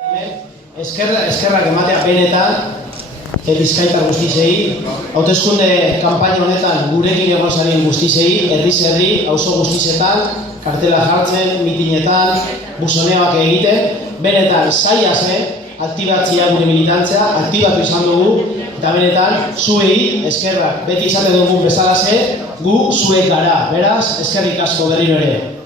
Eskerrak ematea benetan Bizkaitar guztizei, hauteskunde kanpaina honetan gurekin egon zarien guztizei, herri, auzo guztizetan, kartela jartzen, mitinetan, buzoneak egiten, benetan zaila zen, aktibatzea gure militantzea, aktibatu izan dugu, eta benetan zuei eskerrak, beti izate dugu bezalaze, gu zuek gara, beraz, eskerrik asko berriro ere.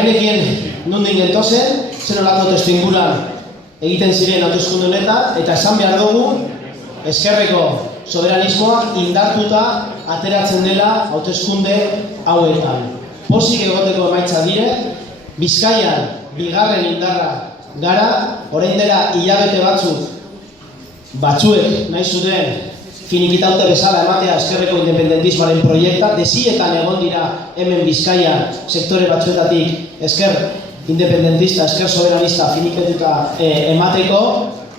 Genekien nondik gentozen, zer olako testu inguruan egiten ziren hauteskunde honetan, eta esan behar dugu ezkerreko soberanismoa indartuta ateratzen dela hauteskunde hauetan. Pozik egoteko emaitza dire, Bizkaian bigarren indarra gara, orain dela hilabete batzuek nahi zuten finikitaute bezala ematea ezkerreko independentismoaren proiekta, desietan egon dira hemen Bizkaian sektore batzuetatik ezker independentista, ezker soberanista finikituta emateko,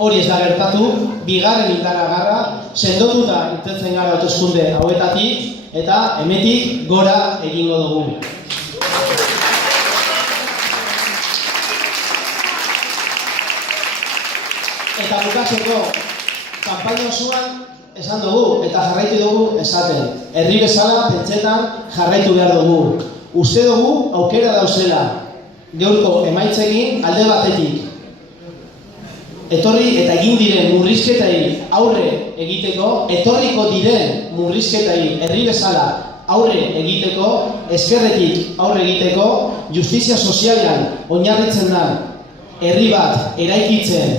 hori ez da gertatu, bigarren indarra gara, sendotuta irtetzen gara hauteskunde hauetatik, eta hemetik gora egingo dugu. Eta bukatzeko, kanpaina osoan esan dugu eta jarraitu dugu esaten. Herri bezala pentsetan jarraitu behar dugu. Uste dugu aukera dauzela gaurko emaitzekin alde batetik. Etorri eta egin diren murrizketei aurre egiteko, etorriko diren murrizketei herri bezala aurre egiteko, ezkerretik aurre egiteko, justizia sozialean oinarritzen da herri bat eraikitzen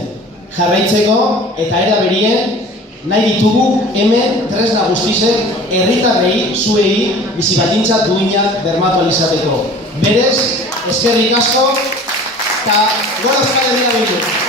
jarraitzeko eta era berien nahi ditugu hemen tresna guztizek herritarrei, zuei, bizibaldintza duinak bermatu alizateko. Berez, eskerrik asko, eta gora Euskal Herria Bildu.